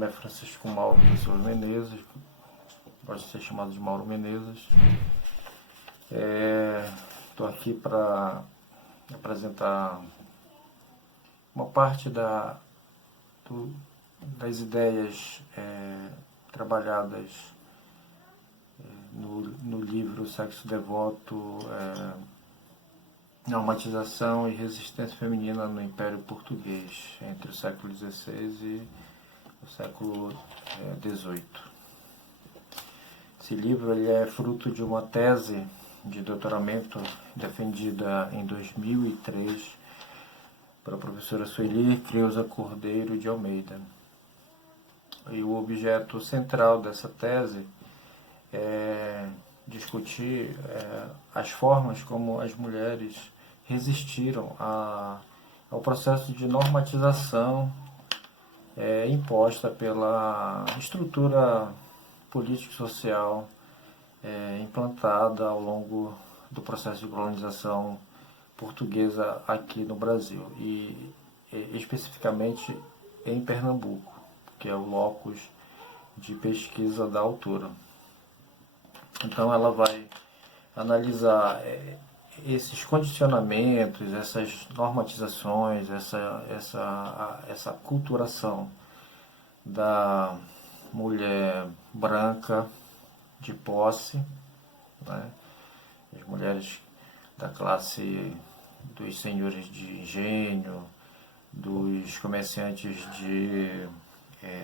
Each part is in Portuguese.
nome é Francisco Mauro Pessoa Menezes, gosto de ser chamado de Mauro Menezes. Estou aqui para apresentar uma parte das ideias trabalhadas no livro Sexo Devoto, Normatização e Resistência Feminina no Império Português, entre o século XVI e o século XVIII. Esse livro ele é fruto de uma tese de doutoramento defendida em 2003 pela professora Sueli Creuza Cordeiro de Almeida. E o objeto central dessa tese é discutir as formas como as mulheres resistiram ao processo de normatização imposta pela estrutura político-social implantada ao longo do processo de colonização portuguesa aqui no Brasil e especificamente em Pernambuco, que é o locus de pesquisa da autora. Então ela vai analisar esses condicionamentos, essas normatizações, essa culturação da mulher branca de posse, né? As mulheres da classe dos senhores de engenho, dos comerciantes de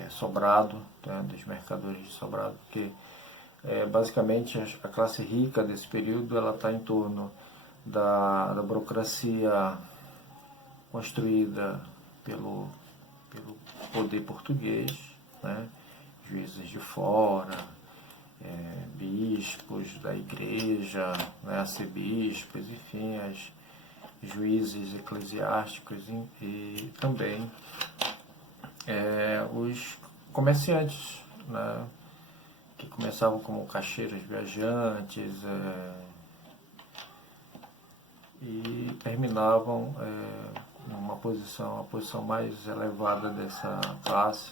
sobrado, né? Dos mercadores de sobrado, porque basicamente a classe rica desse período ela está em torno da burocracia construída pelo poder português, né? Juízes de fora, bispos da igreja, né? Arcebispos, enfim, juízes eclesiásticos e também os comerciantes, né? Que começavam como caixeiros viajantes e terminavam numa posição, a posição mais elevada dessa classe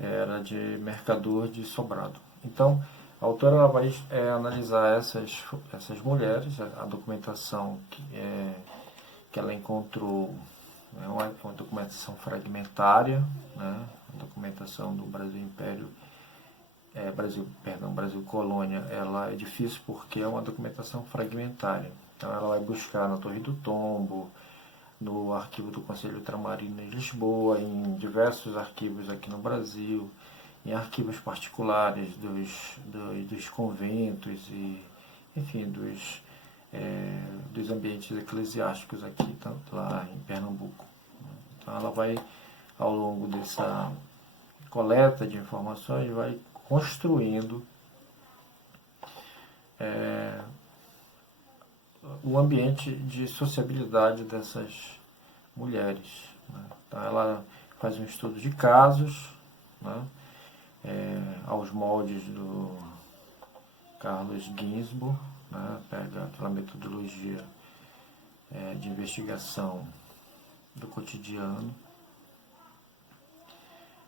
era de mercador de sobrado. Então, a autora ela vai analisar essas mulheres, a documentação que ela encontrou, uma documentação fragmentária, né? A documentação do Brasil Império, Brasil Colônia, ela é difícil porque é uma documentação fragmentária. Então ela vai buscar na Torre do Tombo, no arquivo do Conselho Ultramarino em Lisboa, em diversos arquivos aqui no Brasil, em arquivos particulares dos conventos e, enfim, dos ambientes eclesiásticos aqui, tanto lá em Pernambuco. Então ela vai, ao longo dessa coleta de informações, vai construindo o ambiente de sociabilidade dessas mulheres, né? Então ela faz um estudo de casos, né? Aos moldes do Carlos Ginzburg, né? Pega aquela metodologia de investigação do cotidiano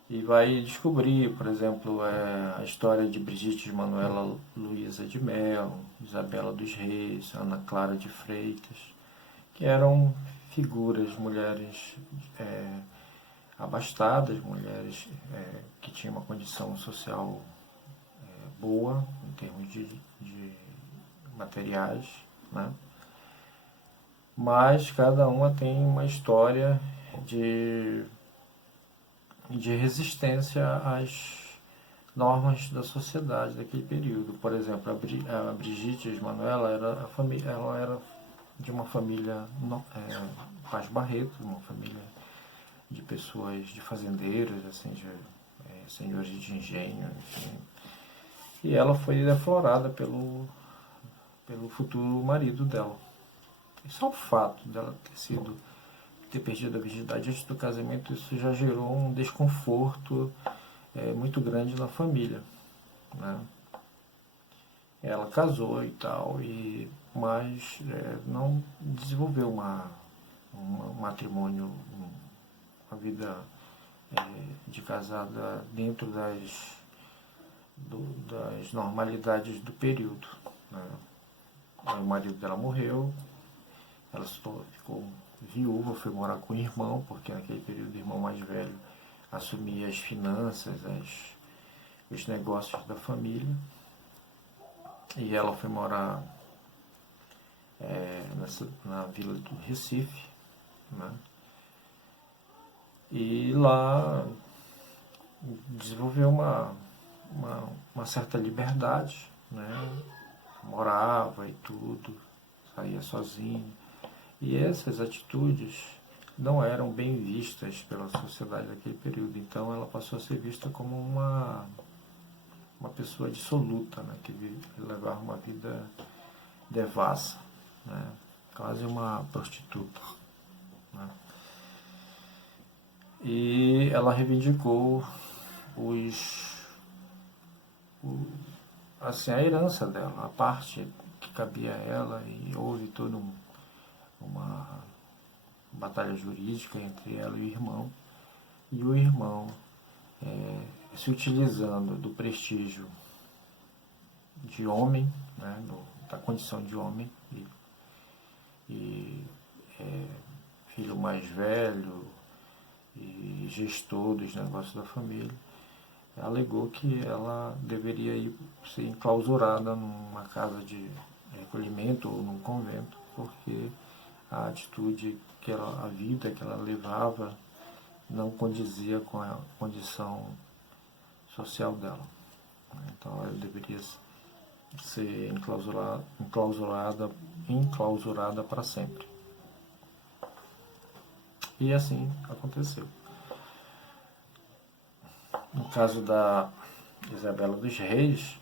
e vai descobrir, por exemplo, a história de Brigitte Manuela Luísa de Mello, Isabela dos Reis, Ana Clara de Freitas, que eram figuras, mulheres abastadas, mulheres que tinham uma condição social boa, em termos de materiais, né? Mas cada uma tem uma história de resistência às normas da sociedade daquele período. Por exemplo, a Brigitte Manuela ela era de uma família Paz Barreto, uma família de pessoas, de fazendeiros, assim, de senhores de engenho, enfim. E ela foi deflorada pelo futuro marido dela. E só o fato dela ter perdido a virgindade antes do casamento, isso já gerou um desconforto muito grande na família, né? Ela casou e tal, mas não desenvolveu um matrimônio, uma vida de casada dentro das normalidades do período, né? O marido dela morreu, ela ficou viúva, foi morar com o irmão, porque naquele período o irmão mais velho assumia as finanças, os negócios da família, e ela foi morar na vila do Recife, né? E lá desenvolveu uma certa liberdade, né? Morava e tudo, saía sozinho. E essas atitudes não eram bem vistas pela sociedade daquele período. Então ela passou a ser vista como uma pessoa dissoluta, né? Que levava uma vida devassa, né? Quase uma prostituta, né? E ela reivindicou assim, a herança dela, a parte que cabia a ela, e houve toda uma batalha jurídica entre ela e o irmão. E o irmão, se utilizando do prestígio de homem, né, da condição de homem, e filho mais velho e gestor dos negócios da família, alegou que ela deveria ser enclausurada numa casa de recolhimento ou num convento, porque a atitude a vida que ela levava não condizia com a condição social dela. Então ela deveria ser enclausurada para sempre. E assim aconteceu. No caso da Isabela dos Reis,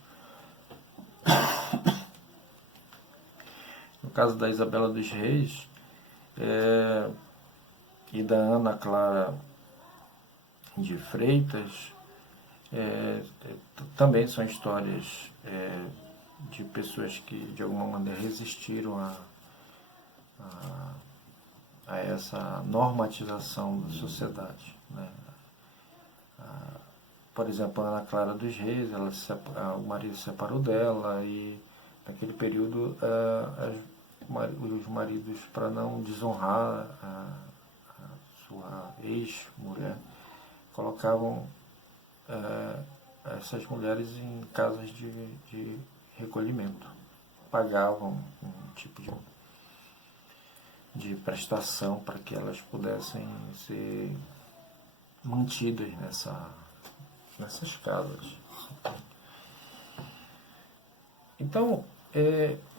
e da Ana Clara de Freitas, também são histórias de pessoas que de alguma maneira resistiram a essa normatização da sociedade, né? Por exemplo, a Ana Clara dos Reis, o marido se separou dela, e naquele período os maridos, para não desonrar a sua ex-mulher, colocavam essas mulheres em casas de recolhimento, pagavam um tipo de prestação para que elas pudessem ser mantidas nessas casas. Então,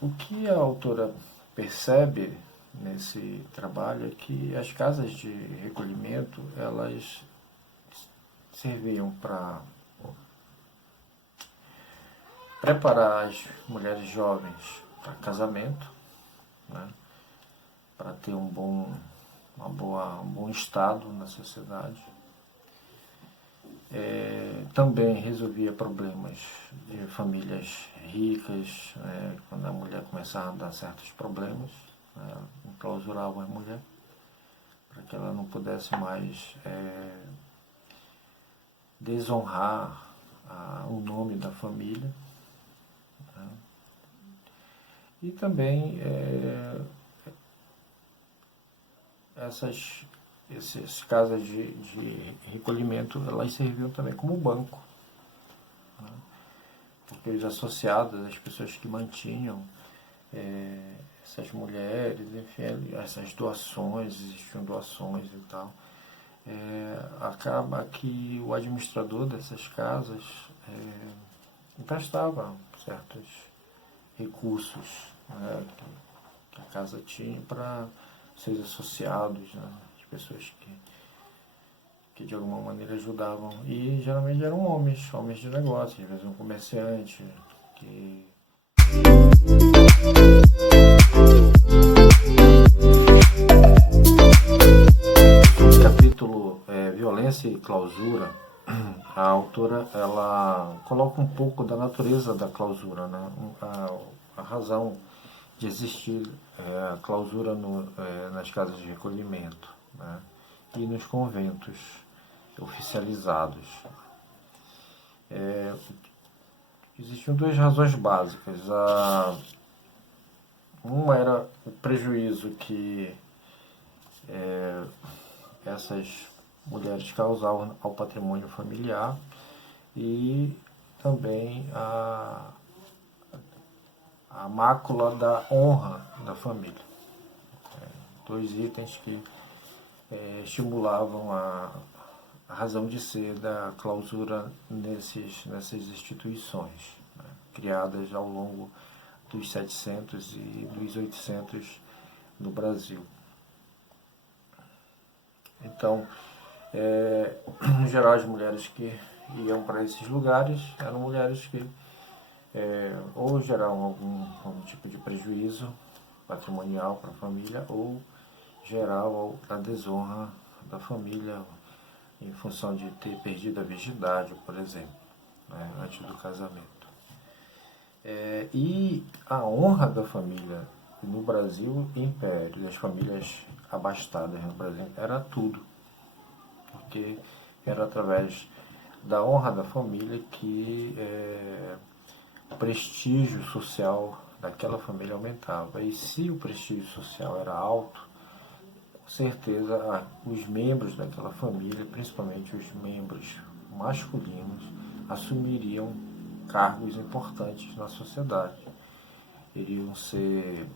o que a autora percebe nesse trabalho é que as casas de recolhimento, elas serviam para preparar as mulheres jovens para casamento, né? Para ter um bom estado na sociedade. Também resolvia problemas de famílias ricas, né? Quando a mulher começava a dar certos problemas, né? Enclausuravam a mulher para que ela não pudesse mais desonrar o nome da família, né? E também essas casas de recolhimento, elas serviam também como banco, né? Porque os associados, as pessoas que mantinham essas mulheres, enfim, essas doações, existiam doações e tal, acaba que o administrador dessas casas emprestava certos recursos, né, que a casa tinha para seus associados, né, as pessoas que de alguma maneira ajudavam. E geralmente eram homens de negócio, às vezes um comerciante que... No capítulo Violência e Clausura, a autora, ela coloca um pouco da natureza da clausura, né? A razão de existir a clausura nas casas de recolhimento, né? E nos conventos. oficializados. Existiam duas razões básicas. Uma era o prejuízo que essas mulheres causavam ao patrimônio familiar e também a mácula da honra da família. Dois itens que estimulavam a razão de ser da clausura nessas instituições, né, criadas ao longo dos 700 e dos 800 no Brasil. Então, no geral, as mulheres que iam para esses lugares eram mulheres que ou geravam algum tipo de prejuízo patrimonial para a família ou geravam a desonra da família em função de ter perdido a virgindade, por exemplo, né, antes do casamento. E a honra da família no Brasil, império, das famílias abastadas no Brasil, era tudo. Porque era através da honra da família que o prestígio social daquela família aumentava. E se o prestígio social era alto, com certeza os membros daquela família, principalmente os membros masculinos, assumiriam cargos importantes na sociedade. Iriam ser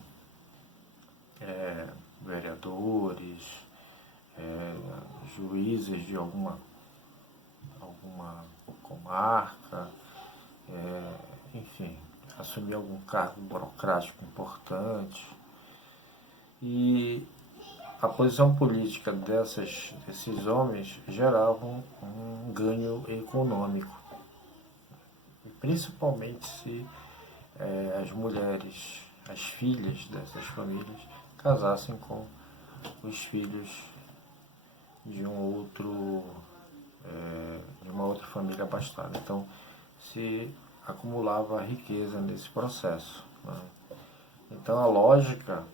vereadores, juízes de alguma comarca, enfim, assumir algum cargo burocrático importante. E a posição política desses homens gerava um ganho econômico, principalmente se as mulheres, as filhas dessas famílias, casassem com os filhos de de uma outra família abastada. Então, se acumulava riqueza nesse processo, né? Então, a lógica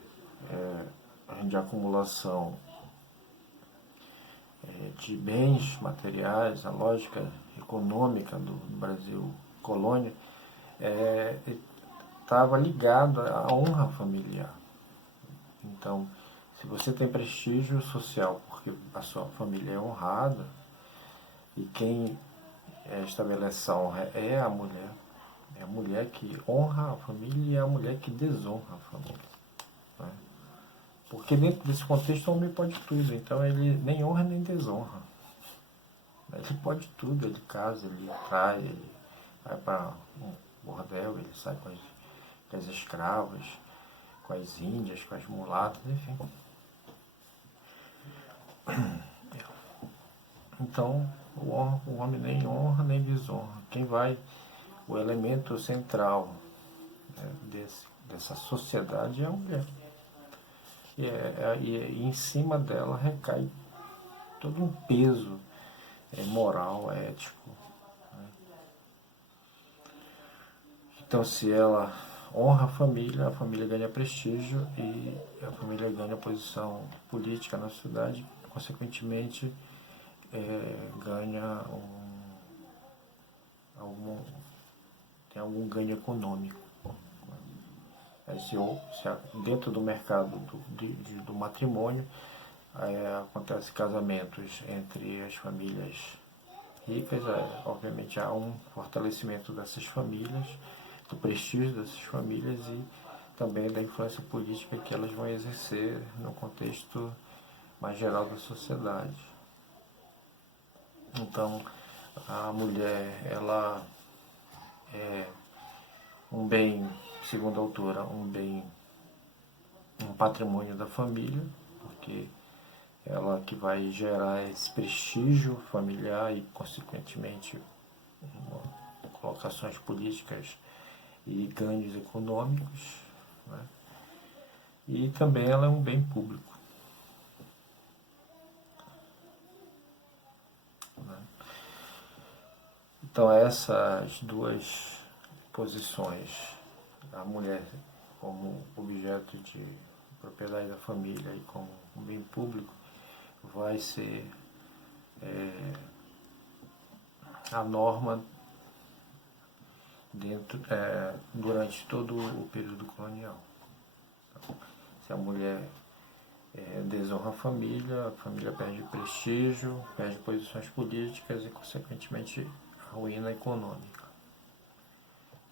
de acumulação de bens materiais, a lógica econômica do Brasil colônia, estava ligada à honra familiar. Então, se você tem prestígio social porque a sua família é honrada, e quem estabelece a honra é a mulher que honra a família e é a mulher que desonra a família, né? Porque dentro desse contexto o homem pode tudo, então ele nem honra nem desonra. Ele pode tudo, ele casa, ele trai, ele vai para um bordel, ele sai com as escravas, com as índias, com as mulatas, enfim. Então, o homem nem honra nem desonra. O elemento central, né, dessa sociedade é a mulher. E em cima dela recai todo um peso moral, ético, né? Então, se ela honra a família ganha prestígio e a família ganha posição política na sociedade, consequentemente ganha tem algum ganho econômico. Se dentro do mercado do matrimônio acontece casamentos entre as famílias ricas, obviamente há um fortalecimento dessas famílias, do prestígio dessas famílias e também da influência política que elas vão exercer no contexto mais geral da sociedade. Então, a mulher, ela é um bem, segundo a autora, um patrimônio da família, porque ela que vai gerar esse prestígio familiar e, consequentemente, colocações políticas e ganhos econômicos, né? E também ela é um bem público, né? Então, essas duas posições, a mulher como objeto de propriedade da família e como um bem público, vai ser a norma durante todo o período colonial. Se a mulher desonra a família perde prestígio, perde posições políticas e, consequentemente, ruína econômica.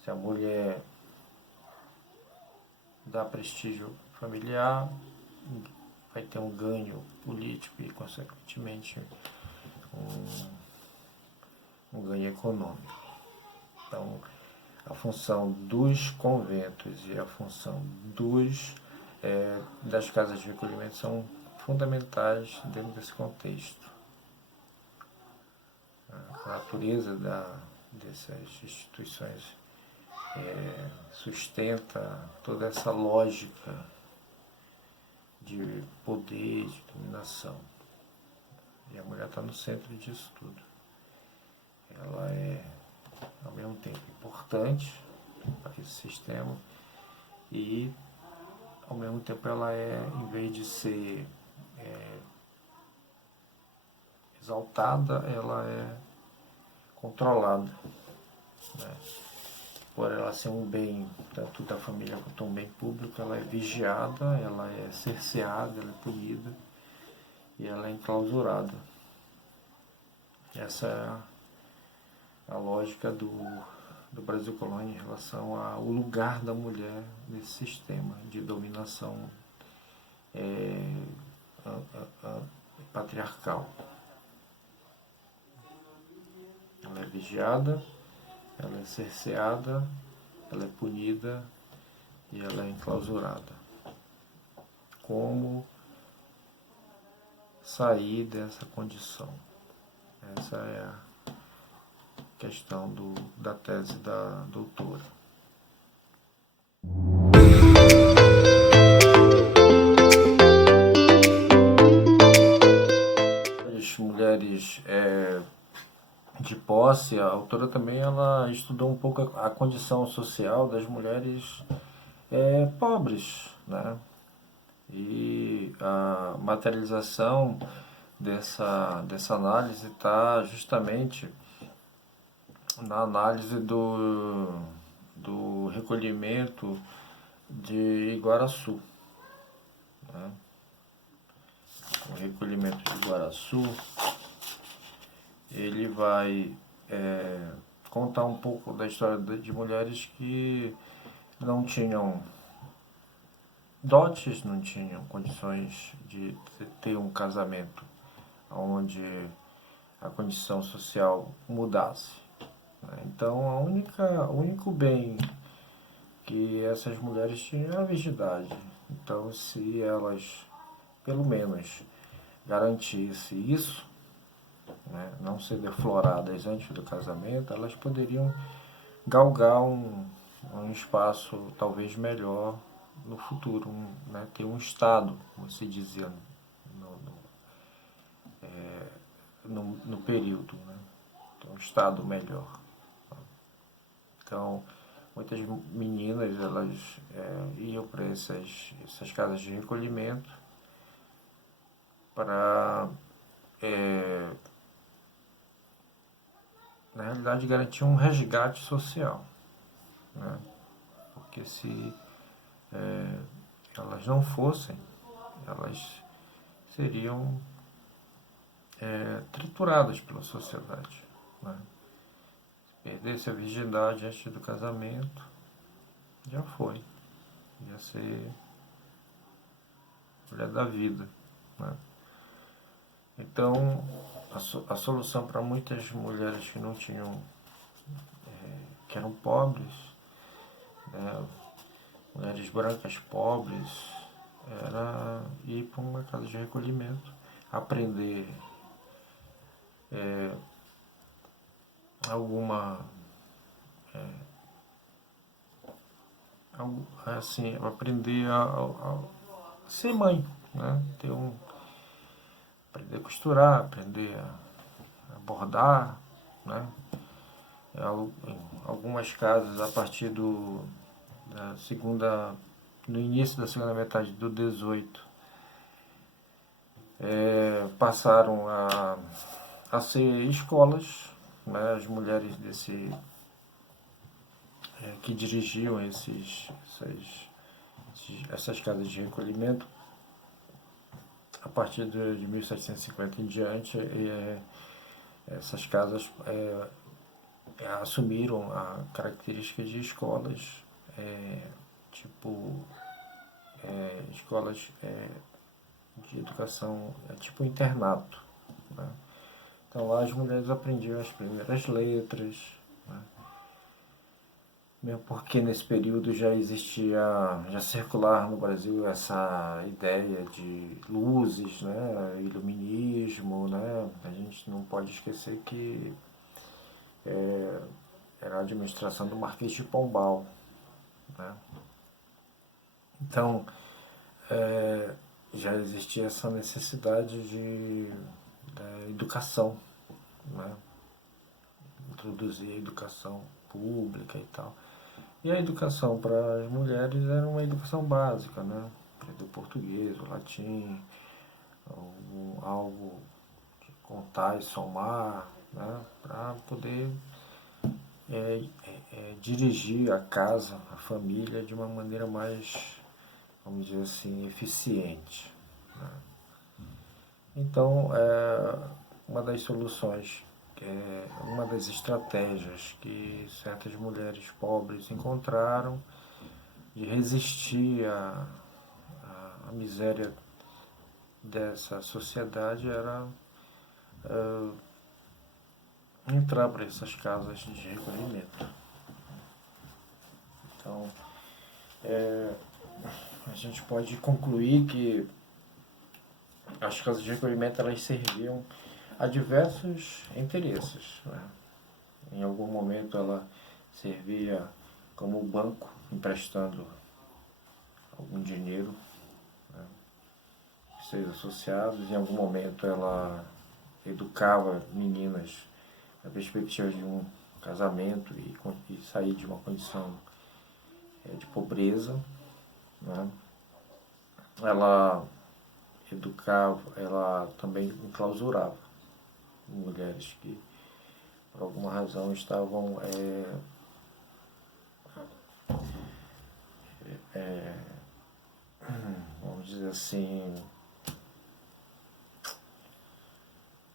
Se a mulher dá prestígio familiar, vai ter um ganho político e, consequentemente, um ganho econômico. Então, a função dos conventos e a função das casas de recolhimento são fundamentais dentro desse contexto. A natureza dessas instituições sustenta toda essa lógica de poder, de dominação. E a mulher está no centro disso tudo. Ela é, ao mesmo tempo, importante para esse sistema e, ao mesmo tempo, ela em vez de ser exaltada, ela é controlada, né? Por ela ser um bem, tanto da família quanto um bem público, ela é vigiada, ela é cerceada, ela é punida e ela é enclausurada. Essa é a lógica do Brasil colônia em relação ao lugar da mulher nesse sistema de dominação patriarcal. Ela é vigiada, ela é cerceada, ela é punida e ela é enclausurada. Como sair dessa condição? Essa é a questão da tese da doutora. As mulheres de posse, a autora também ela estudou um pouco a condição social das mulheres pobres, né? E a materialização dessa análise está justamente na análise do recolhimento de Iguaraçu, né? O recolhimento de Iguaraçu, ele vai contar um pouco da história de mulheres que não tinham dotes, não tinham condições de ter um casamento onde a condição social mudasse. Então, o único bem que essas mulheres tinham era a virgindade. Então, se elas, pelo menos, garantissem isso, né, não ser defloradas antes do casamento, elas poderiam galgar um espaço talvez melhor no futuro, né, ter um estado, como se dizia no período, né, ter um estado melhor. Então, muitas meninas elas iam para essas casas de recolhimento para, na realidade, garantir um resgate social, né? Porque se elas não fossem, elas seriam trituradas pela sociedade, né? Se perdesse a virgindade antes do casamento, já foi, ia ser mulher da vida, né? Então, a solução para muitas mulheres que não tinham, que eram pobres, né, mulheres brancas pobres, era ir para uma casa de recolhimento, aprender aprender a ser mãe, né? Aprender a costurar, aprender a bordar, né? Em algumas casas, a partir no início da segunda metade do 18, passaram a ser escolas, né, as mulheres que dirigiam essas casas de recolhimento, a partir de 1750 em diante, essas casas assumiram a característica de escolas, tipo escolas de educação, tipo internato, né? Então lá as mulheres aprendiam as primeiras letras, né? Mesmo porque nesse período já circulava no Brasil essa ideia de luzes, né, iluminismo, né? A gente não pode esquecer que era a administração do Marquês de Pombal, né? Então, já existia essa necessidade da educação, né? Introduzir a educação pública e tal. E a educação para as mulheres era uma educação básica, né? Do português, o latim, algo de contar e somar, né? Para poder dirigir a casa, a família de uma maneira mais, vamos dizer assim, eficiente, né? Então, uma das soluções, uma das estratégias que certas mulheres pobres encontraram de resistir à miséria dessa sociedade era entrar para essas casas de recolhimento. Então, a gente pode concluir que as casas de recolhimento elas serviam a diversos interesses, né? Em algum momento ela servia como banco, emprestando algum dinheiro, né, seus associados. Em algum momento ela educava meninas na perspectiva de um casamento e sair de uma condição de pobreza, né? Ela educava, ela também enclausurava mulheres que por alguma razão estavam vamos dizer assim,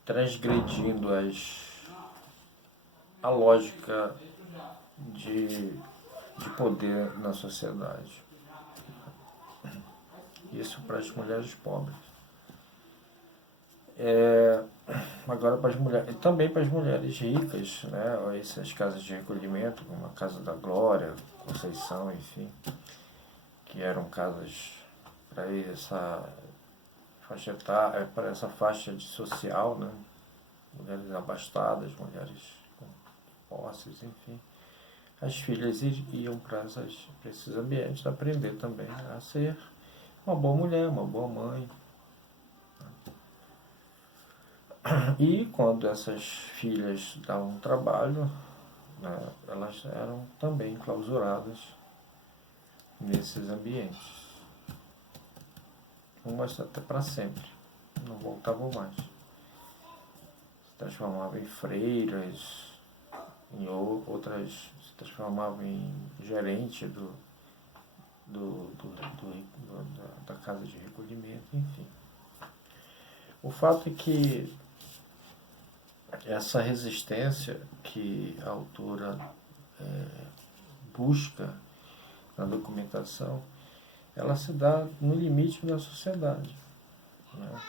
transgredindo a lógica de poder na sociedade. Isso para as mulheres pobres. Agora para as mulheres, e também para as mulheres ricas, né? Essas casas de recolhimento, como a Casa da Glória, Conceição, enfim, que eram casas para essa faixa etária, para essa faixa de social, né? Mulheres abastadas, mulheres com posses, enfim. As filhas iam para esses ambientes aprender também a ser uma boa mulher, uma boa mãe. E quando essas filhas davam trabalho, né, elas eram também clausuradas nesses ambientes. Umas até para sempre, não voltavam mais. Se transformavam em freiras, em outras se transformavam em gerente da casa de recolhimento, enfim. O fato é que essa resistência que a autora busca na documentação, ela se dá no limite da sociedade, né?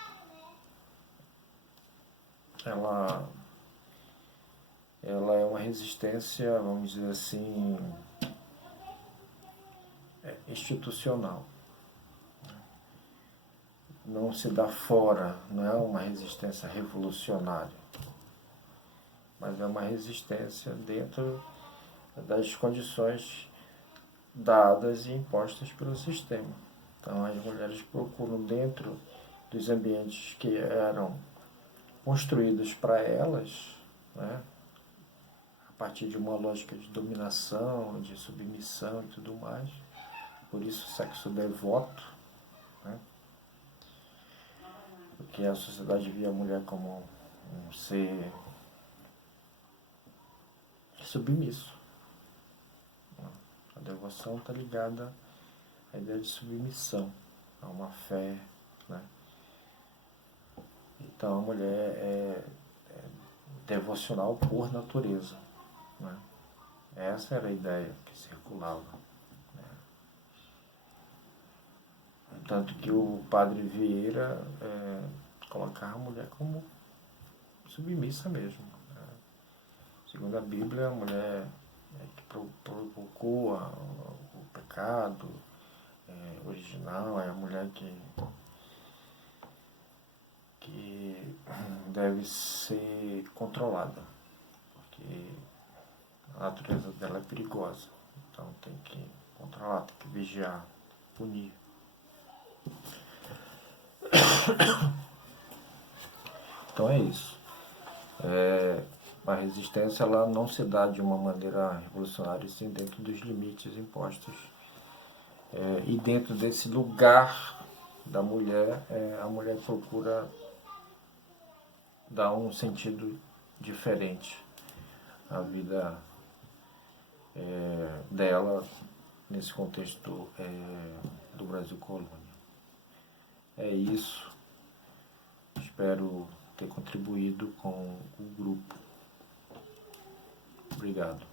Ela é uma resistência, vamos dizer assim, institucional. Não se dá fora, não é uma resistência revolucionária, mas é uma resistência dentro das condições dadas e impostas pelo sistema. Então as mulheres procuram, dentro dos ambientes que eram construídos para elas, né, a partir de uma lógica de dominação, de submissão e tudo mais, por isso o sexo devoto, né, porque a sociedade via a mulher como um ser submisso. A devoção está ligada à ideia de submissão, a uma fé, né? Então a mulher é devocional por natureza, né? Essa era a ideia que circulava, né? Tanto que o padre Vieira colocava a mulher como submissa mesmo, né? Segundo a Bíblia, a mulher que provocou o pecado original, é a mulher que deve ser controlada, porque a natureza dela é perigosa, então tem que controlar, tem que vigiar, punir. Então é isso. A resistência ela não se dá de uma maneira revolucionária, sim dentro dos limites impostos. E dentro desse lugar da mulher, a mulher procura dar um sentido diferente à vida dela nesse contexto do Brasil colônia. É isso. Espero ter contribuído com o grupo. Obrigado.